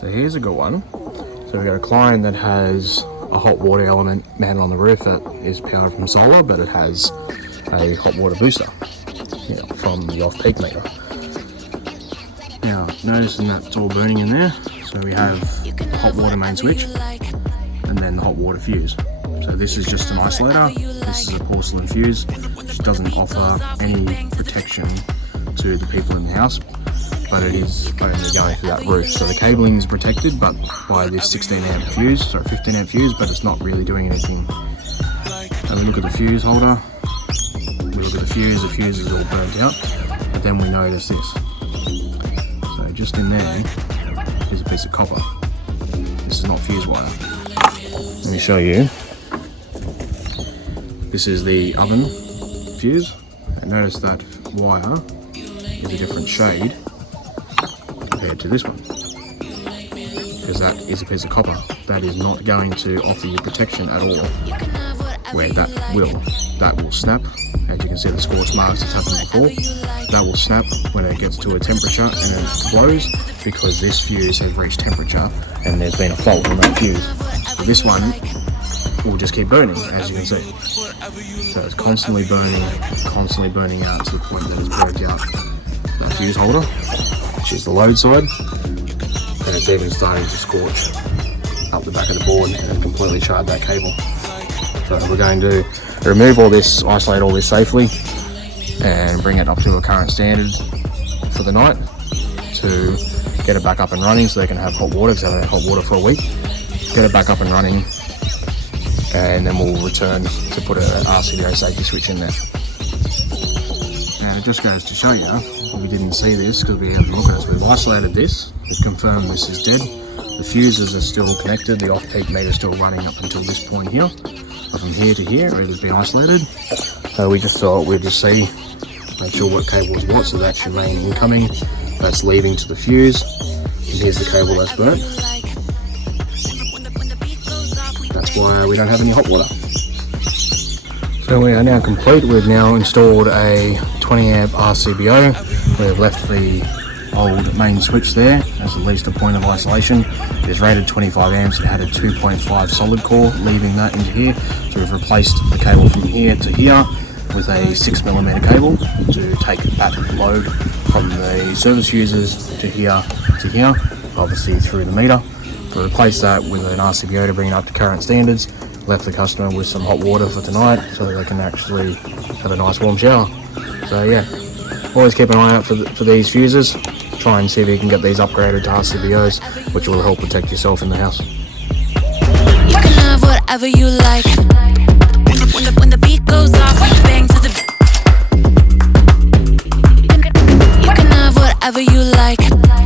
So here's a good one. So we've got a client that has a hot water element mounted on the roof that is powered from solar, but it has a hot water booster, from the off-peak meter. Now, noticing that it's all burning in there, so we have the hot water main switch and then the hot water fuse. So this is just an isolator. This is a porcelain fuse, which doesn't offer any protection to the people in the house, but it is only going through that roof. So the cabling is protected, but by this 15 amp fuse, but it's not really doing anything. And we look at the fuse holder, we look at the fuse is all burnt out, but then we notice this. So just in there is a piece of copper. This is not fuse wire. Let me show you. This is the oven fuse, and notice that wire is a different shade compared to this one, because that is a piece of copper. That is not going to offer you protection at all, where that will snap. As you can see, the scorch marks that's happened before, that will snap when it gets to a temperature and it blows, because this fuse has reached temperature and there's been a fault in that fuse. But this one will just keep burning, as you can see. So it's constantly burning out to the point that it's burnt out that fuse holder, which is the load side, and it's even starting to scorch up the back of the board and completely charred that cable. So we're going to remove all this, isolate all this safely, and bring it up to a current standard for the night to get it back up and running, so they can have hot water, because they've had hot water for a week. Get it back up and running, and then we'll return to put an RCBO safety switch in there. Now it just goes to show you, we didn't see this because we haven't looked at it. So we've isolated this, we've confirmed this is dead. The fuses are still connected, the off-peak meter is still running up until this point here. From here to here, it has been isolated. So we just thought we'd just see, make sure what cable is what. So that's your main incoming, that's leaving to the fuse, and here's the cable that's burnt. That's why we don't have any hot water. So we are now complete. We've now installed a 20 amp RCBO. We've left the old main switch there as at least a point of isolation. It is rated 25 amps. It had a 2.5 solid core, leaving that into here. So we've replaced the cable from here to here with a 6mm cable to take that load from the service users to here, obviously through the meter. To replace that with an RCBO to bring it up to current standards. Left the customer with some hot water for tonight so that they can actually have a nice warm shower. So yeah, always keep an eye out for these fuses. Try and see if you can get these upgraded to RCBOs, which will help protect yourself in the house. You can have whatever you like. When the beat goes off, bang to the. You can have whatever you like.